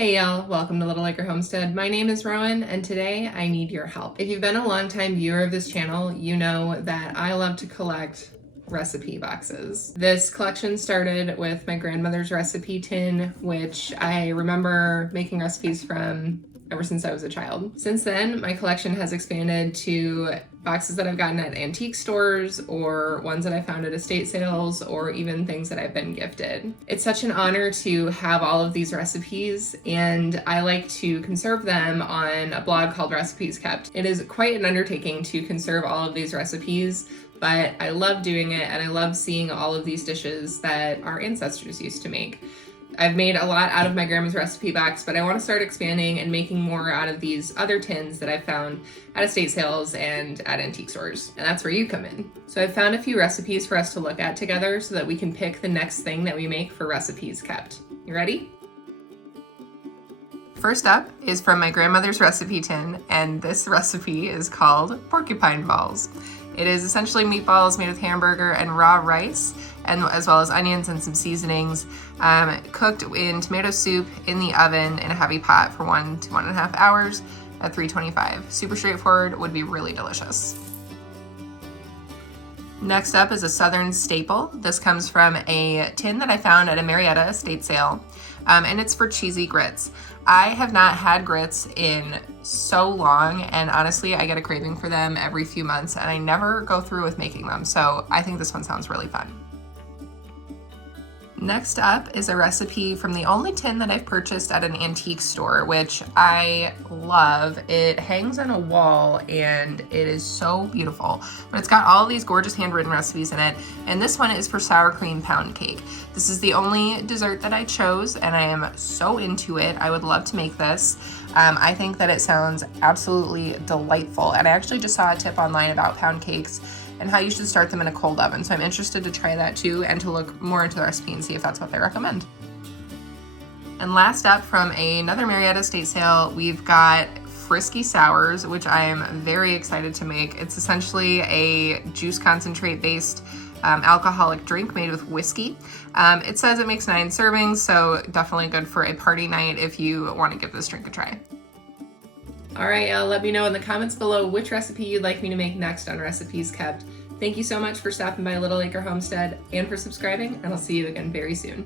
Hey y'all, welcome to Little Acre Homestead. My name is Rowan and today I need your help. If you've been a longtime viewer of this channel, you know that I love to collect recipe boxes. This collection started with my grandmother's recipe tin, which I remember making recipes from ever since I was a child. Since then, my collection has expanded to boxes that I've gotten at antique stores or ones that I found at estate sales or even things that I've been gifted. It's such an honor to have all of these recipes, and I like to conserve them on a blog called Recipes Kept. It is quite an undertaking to conserve all of these recipes, but I love doing it and I love seeing all of these dishes that our ancestors used to make. I've made a lot out of my grandma's recipe box, but I want to start expanding and making more out of these other tins that I've found at estate sales and at antique stores. And that's where you come in. So I've found a few recipes for us to look at together so that we can pick the next thing that we make for Recipes Kept. You ready? First up is from my grandmother's recipe tin, and this recipe is called Porcupine Balls. It is essentially meatballs made with hamburger and raw rice, and as well as onions and some seasonings, cooked in tomato soup in the oven in a heavy pot for 1 to 1.5 hours at 325. Super straightforward, would be really delicious. Next up is a southern staple. This comes from a tin that I found at a Marietta estate sale, and it's for cheesy grits. I have not had grits in so long, and honestly, I get a craving for them every few months, and I never go through with making them, so I think this one sounds really fun. Next up is a recipe from the only tin that I've purchased at an antique store, which I love. It hangs on a wall and it is so beautiful, but it's got all these gorgeous handwritten recipes in it, and this one is for sour cream pound cake. This is the only dessert that I chose and I am so into it. I would love to make this. I think that it sounds absolutely delightful, and I actually just saw a tip online about pound cakes and how you should start them in a cold oven. So I'm interested to try that too and to look more into the recipe and see if that's what they recommend. And last up, from another Marietta estate sale, we've got Frisky Sours, which I am very excited to make. It's essentially a juice concentrate based alcoholic drink made with whiskey. It says it makes 9 servings, so definitely good for a party night if you want to give this drink a try. All right, y'all, let me know in the comments below which recipe you'd like me to make next on Recipes Kept. Thank you so much for stopping by Little Acre Homestead and for subscribing, and I'll see you again very soon.